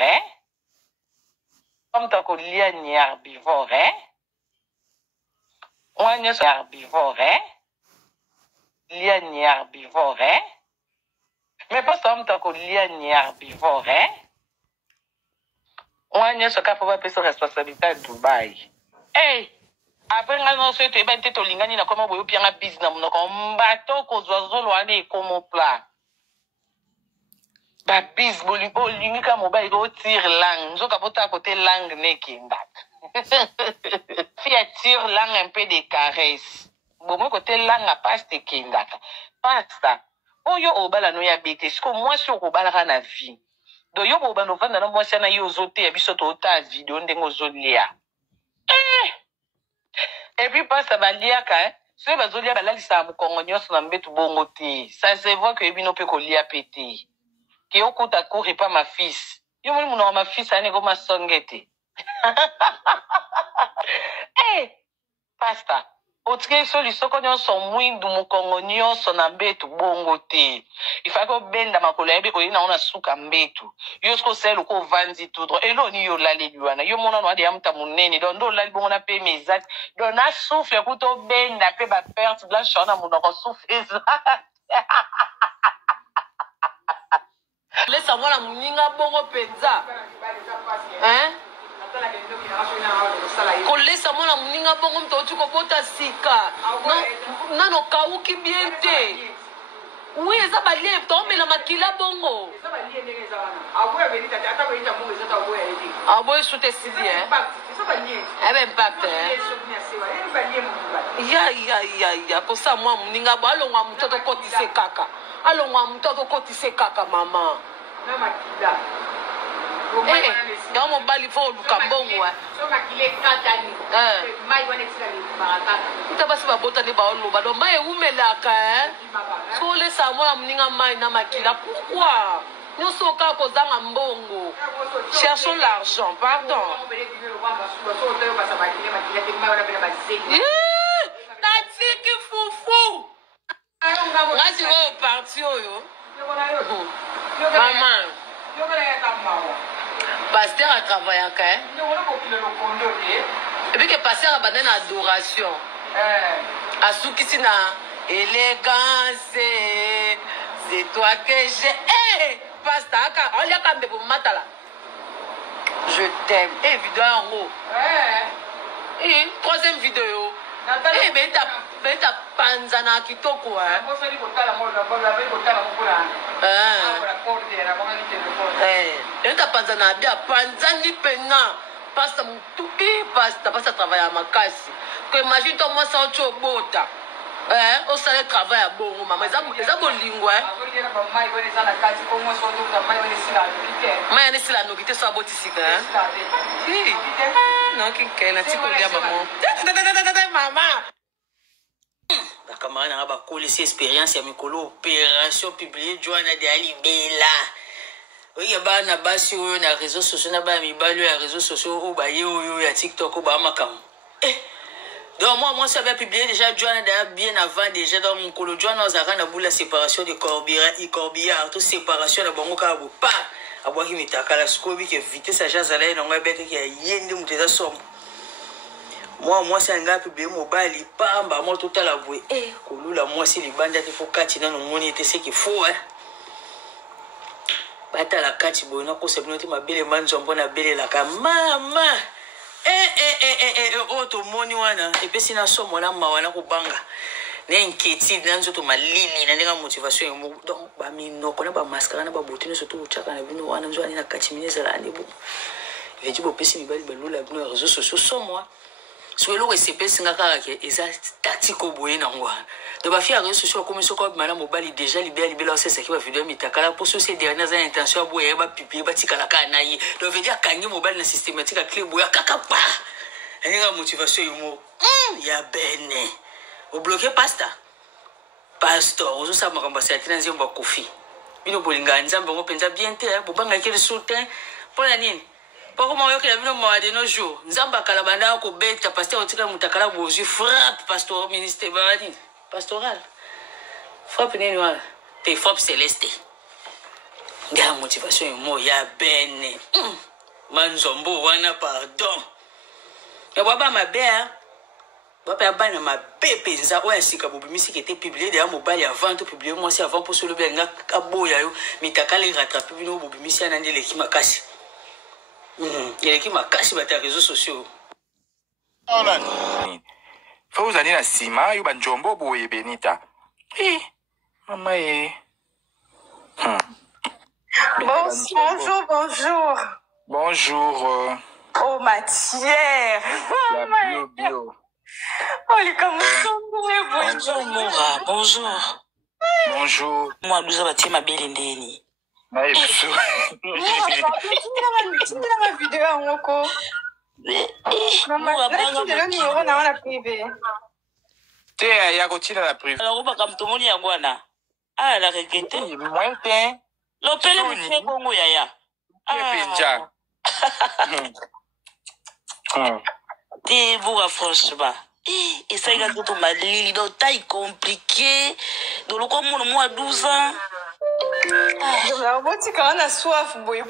hein? Comme ta colia ni herbivore, hein? On a herbivore, hein? Lia ni herbivore, hein? Mais pas comme ta colia ni herbivore, hein? On a ce cap pour passer responsabilité à Dubaï. Hey! Après, on se fait un peu de lingani na comment vous bien un business, na comme bateau qu'on soit zolo ane comme plat. Ba bis boli lingi ka mobile go tire langue, zo kapota à côté langue ne kindak. Fia tire langue un peu de caresse. Bon moi côté langue à passe te kindak. Pasta. Oyo obala no ya bete, siko moi sur obala na vie. Do yo obala no vanda na moi sana yo zote ya biso to ta video ndengo zolia. Et puis, pas ça va lire quand, ce va zolia balalisa mukongonyo na mbetu bongo te. Ça se voit que ebino pe ko lia pété. Que yo kuta court pas ma fils. Yo moni muno ma fils ane ko masongete. Eh, pasta. Otike solution ko nyonso mwindu mukongonyo na mbetu bongo te. Il faut que benda makolo ebe ko ina ona suka mbetu. Yo sko selo ko vanzi tout droit. Elo ni yo lali luana. Yo mona no ade amta munene don do lali bongo na pe mezat. Don na souffle kuto benda pe ba perte blanche na muno ko souffle. Laisse moi la muninga bongo penza. Hein? Kolesa mwana muninga bongo mtoto kopota sika. Nano kauki biente. Oui, eza balie tomela makila bongo. Eza balie ndenge wana. Aboye venita ata boyita mungu eza taboye yedi. Aboye sute sidi impact. Eza balie. Ebe impact Ya kosa mwa muninga bo alongwa mtoto kotise kaka. Alongwa mtoto kotise kaka mama. Na makila. Ya mobali fo lukambongo wa. So makile katani. Mai wana tsila ni barakaka. Utabasi babota ni baolo ba do mai umelaka So le samwa mninga mai na makila. Pourquoi? Nous sommes kozanga mbongo. Cherchons l'argent, pardon. Tatiki foufou. Ngati wo parti oyo. Maman. Pasteur a travaillé à Caen. Et puis que pasteur a donné l'adoration. À ceux qui sont élégance, c'est toi que j'ai. Pasteur, on y a quand même pour matala. Je t'aime. Et vidéo en haut. Et troisième vidéo. Mais t'as panzana kitoko t'as panzana bien panzani pena pasta mutuki pasta travailler à ma casse que imagine toi moi ça autre bota au salaire travail à bon maman ça bolingo mais ne sila no kite so abotisika non kinkela tikolia maman maman la camarade n'a pas collé ses expériences à Mikolo opération publiée Joanna de Alibela oui ba na basi oyo na réseaux sociaux na ba mibalo ya réseaux sociaux o ba yo ya TikTok o ba makam donc moi ça avait publié déjà Joanna de bien avant déjà dans Mikolo Joanna ozaka na boula séparation de Corbillard tout séparation na bango ka bo pa abwaki mitakala skobi ke vitesse à jazala na ngabete ki yende muteza somo moi c'est un gars publié mobile pamba moi tout à la voix kolula moi si les bandes il faut kati na no moni te c'est qu'il faut bata la kati bona ko se binoti mabele manzo mbona bele la ka mama to moni wana et puis sina somo na mawana ko banga na inquiétude na nzoto malili na ndinga motivation mo donc ba minoko na ba mascara na ba botine surtout chaka na bino wana nzo na kati mineza la ndi bo veji bo pesi mibali balula bino réseaux sociaux so moi so lo recepe singa kaka ke eza tatiko boye na ngwa de ba fia réseaux sociaux comme so ko mala mobali déjà libéla c'est ça qui va vidéo mitakala pour ces dernières intentions boye ba pipi ba tikala kana yi donc veut dire kangi mobile na systématique à clé boya kaka pa ndinga motivation yumo ya bene au bloquer pastor ozo sa makambo sa tina nzembo kofi bino bolinga nzambe ngo penza bien te bobanga ke le soutien pour la nini pour comment yo ke la bino mo de nos jours nzamba kala banda ko beta pasteur otika mutakala bozu frappe pastor ministère bani pastoral frappe nini wala te frappe céleste ndia motivation mo ya bene manzombo wana pardon ya baba mabea baba ya bana mabe penza oya sika bobimisi qui était publié d'ailleurs mobile avant tout publié moi c'est avant pour se le benga aboya yo mitaka les rattraper bino bobimisi ana ndele ki makasi il qui makasi ba ta réseaux sociaux faut vous aller na sima yo banjombo boye Benita maman Bonjour, bonjour. Bonjour. Oh, matière. La bio. Oh, les camouflons, bonjour Moura, bonjour. Bonjour. Moi, nous avons tiré ma belle indénie. Aïe, bonjour. tu ma vidéo à Moko. Maman, là, tu le numéro dans la privée. Tu es à Yagotina la privée. Alors, on va comme tout le monde y a guana. Ah, la requête. Moins de l'opéra est bon, yaya. Ah, t'es beau, franchement. Et ça, il y a tout ma lili, donc taille compliquée. Donc, le comment moi, 12 ans. Tu as soif, boy.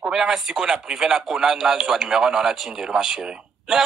Comme la siko na privé na kona na zwa numéro na la tindelo ma chérie. Mais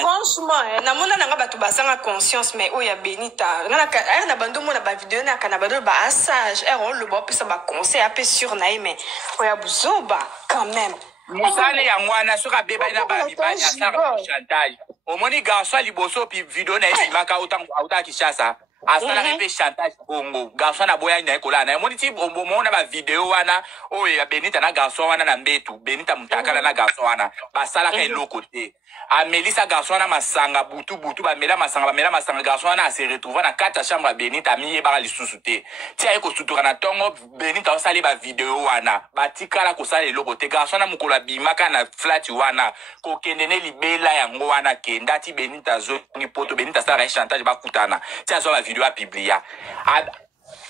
franchement, namona nanga batu basanga conscience mais oya Benita ngana na bando mona ba vidéo na kana bando ba assage on le ba pesa ba conseil apé sur na mais oya buzoba quand même Musane ya mwana soka beba na ba bibanya sara chantage. Omoni garçon liboso pi vidéo na esimaka auta kishasa. Asala repe chantage bongo. Garçon na boya na ekola na. Omoni ti bomona ba vidéo wana oya Benita na garçon wana na mbetu. Benita mutakala na garçon wana. Basala ka eloko te. Amelisa garçon na masanga butu ba mela masanga garçon na se retrouver na kata chambre Benita miye ba lisusu te. Ti ayeko sutura na tongo Benita osali ba vidéo wana. Batikala ko sala eloko te garçon na mukola bimaka na flat wana ko kendene libela yango wana kenda ti Benita zo ni poto Benita sala chantage ba kutana. Ti azo ba vidéo a publier.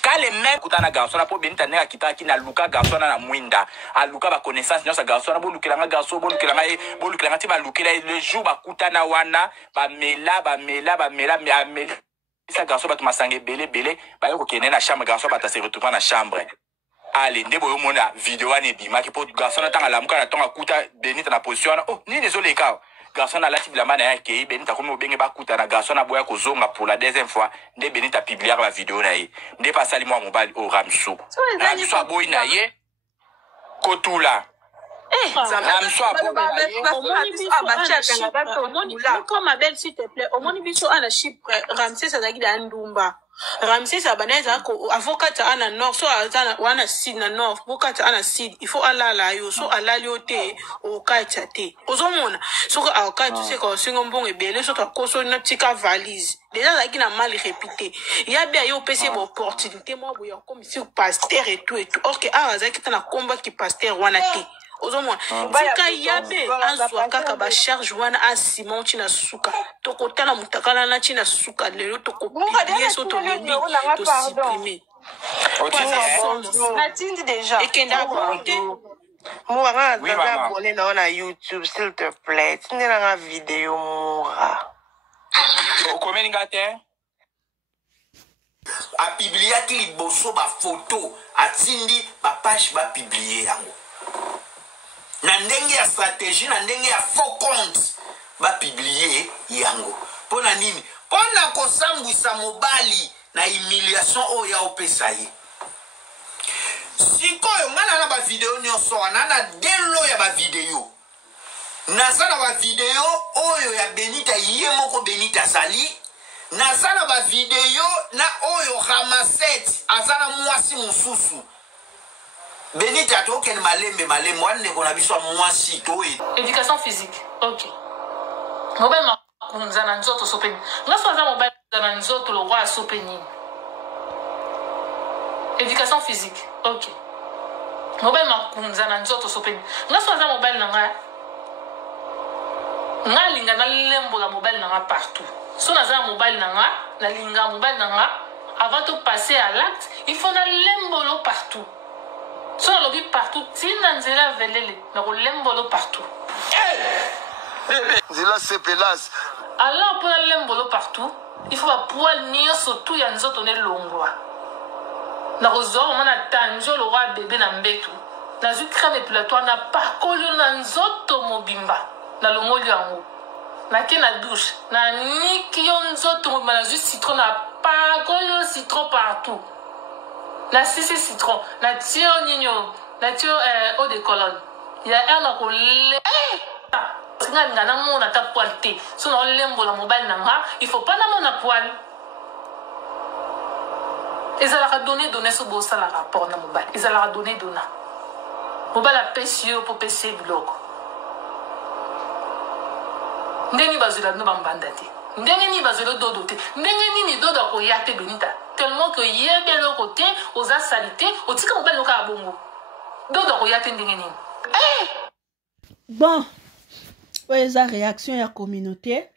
Kale même kutana garçon na po Benita neka kitaki na luka garçon na mwinda a luka ba connaissance nyosa garçon na bo lukela garçon bo lukela ti ba lukela le jour ba kutana wana ba mela sa garçon ba tumasanga belé ba yo ko kene na chambre garçon ba ta se retrouver na chambre allez ndebo yo mona vidéo ane bima ki po garçon na tanga lamuka na tonga kuta Benita na position oh ni désolé ka garçon na lati bilamba na yake Benita komo benge ba kuta na garçon na boya ko zonga pour la deuxième fois nde Benita publier la vidéo na ye nde pasali moi mobile au Ramso aboy na ye kotula ma belle s'il te plaît omoni biso ana Chypre Ramsès azaki da ndumba Ramsès abaneza ko avocat ana nord so azana wana sud na nord avocat ana sud il faut alala yo so alali ote o kaita te ozomona so ko akaita se ko singo mbongo ebele so ka koso na tika valise déjà azaki na mal répété ya bia yo pese bo opportunité moi boya comme si pasteur et tout or que azaki na combat ki pasteur wana te ozomona tika yabe azwa kaka ba charge wana a Simon tina suka tokotala mutakala na tina suka lelo tokopilie so to lebi to supprimer Natindi déjà et kenda bonté Moura nga abonné na YouTube s'il te plaît tindela nga vidéo Moura okomeli nga te a publié ki liboso ba photo atindi ba page ba publier yango na ndenge ya stratégie na ndenge ya faux compte ba publier yango pona nini pona kosambwisa mobali na humiliation oyo ya opesa ye sikoyo ngana na ba video nyonso wana na delo ya ba video naza na ba video oyo ya Benita ye moko Benita zali naza na ba video na oyo Ramaset azana mwasi mususu Benita token malembe wane kona biso mwasi to éducation physique ok mobile makunza nzoto sopeni ngaso za mobile na nzoto lo roi sopeni éducation physique ok mobile makunza na nzoto sopeni ngaso za mobile nga linga na lembo la mobile na partout so naza mobile na linga mobile na avant de passer à l'acte il faut na lembo lo partout so na lobi partout tina nzela velele na ko lembo lo partout Zila sepelas alors pour la lembolo partout il faut pas poil ni surtout ya nzoto ne longwa na rozoro mana tanjo le roi bébé na mbetu na zu crème épilatoire na pakolo na nzoto mobimba na longoli yango na ke na douche na niki yo nzoto mobimba na zu citron na pakolo citron partout na sisi citron na tio nino na tio eau de cologne ya un ko le nga na mona ta poil te so na lembo la mobile na nga il faut pas na mona poil ezalaka donné so bosala rapport na mobile ezalaka donné dona mobile apesi yo po pesi biloko ndenge bazela no bambanda te ndenge ni bazela dodo te ndenge nini dodo akoya te Benita tellement que yebe eloko te oza salite otika mobile noka ya bongo dodo akoya te ndenge nini bon oyo eza réaction ya communauté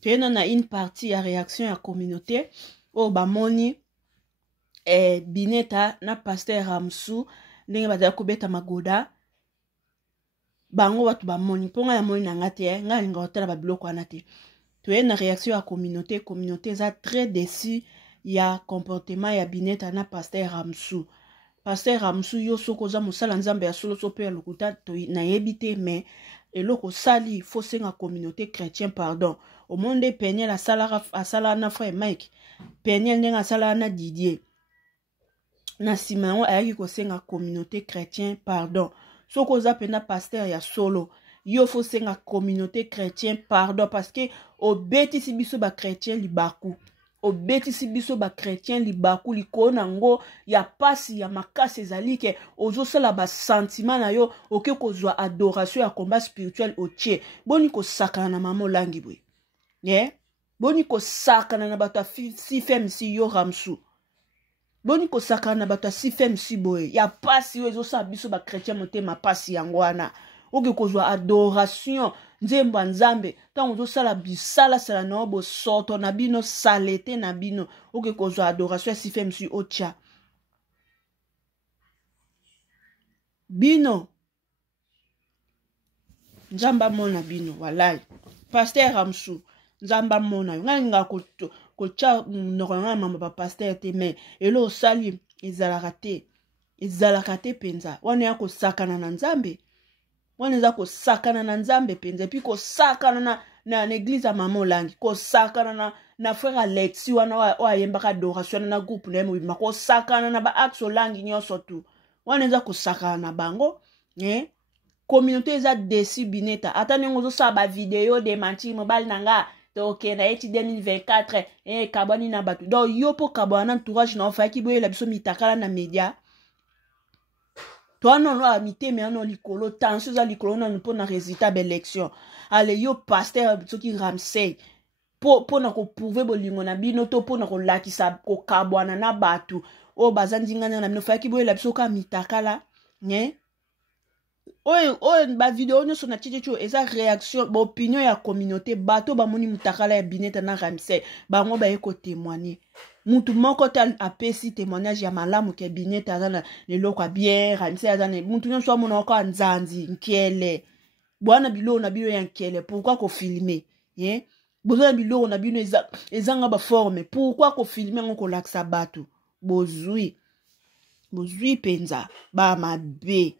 toyena na une partie ya réaction ya communauté oyo bamoni Bineta na pasteur Ramsu ndenge bazali kobeta magoda bango watu bamoni mponga ya moni nanga te nga linga otala babiloko wana te toyena réaction ya communauté eza très déçu ya comportement ya Bineta na pasteur Ramsu. Pasteur Ramsu yo soko oza mosala nzambe ya solo so pe ya lokuta nayebi te mais eloko sali faut senga communauté chrétien pardon au monde Peniel asala na frère Mike Peniel ndenga asala na Didier na simango ayaki ko senga communauté chrétien pardon soko oza pena pasteur ya solo yo faut senga communauté chrétien pardon parce que obetisi biso ba chrétien libaku obetisi biso ba chrétien libaku likona ngo ya pasi ya makasi ezali ke ozosala ba sentiment na yo oke kozwa adoration ya combat spirituel otie boni ko sakana na mama langi bwe boni ko sakana na bato si femme si yo Ramsu boni ko sakana na bato si femme si boye ya pasi yo ezosala biso ba chrétien motema pasi yango wana oke kozwa adoration nzembo nzambe tango ozosala bisala sala na bo soto na bino salete na bino oke kozwa adoration si femme si otia bino nzamba mona bino walai pasteur Ramsu nzamba mona yo nga ko cha nokanga mama ba pasteur te mais elo osali ezalaka te penza wana ya ko sakana na nzambe wana za ko sakana na nzambe penza puis ko sakana na église mama olangi ko sakana na frère Alexis wana o ayembaka adoration na groupe na mo ko sakana na ba axe olangi nyonso tu wana za ko sakana na bango communauté eza déçu Bineta ata nengo zo sa ba vidéo de manti mobile nanga ok na eti 2024 kabani na batu donc yo po kabana entourage na ofaki boye la biso mitakala na media toi non a mité mais non likolo tension za likolo na po na résultat de l'élection ale yo pasteur soki Ramsey po na ko prouver bolingo na bino to po na ko lakisa ko kabwana na batu o bazandinga na bino ofaki boye la biso ka mitakala oyo ba vidéo nyonso na chichecho eza réaction ba opinion ya communauté bato bamoni mutakala ya Bineta na Ramsey bango ba yeko témoigner mutu moko ta apesi témoignage ya malamu ke Bineta azana leloko ya bien Ramsey azana mutu nyonso amona ko nzanzi nkele bwana bilo na bilo ya nkele pourquoi ko filmer bozana bilo na bino ezanga ba forme pourquoi ko filmer ngoko laksa bato bozui penza ba mabe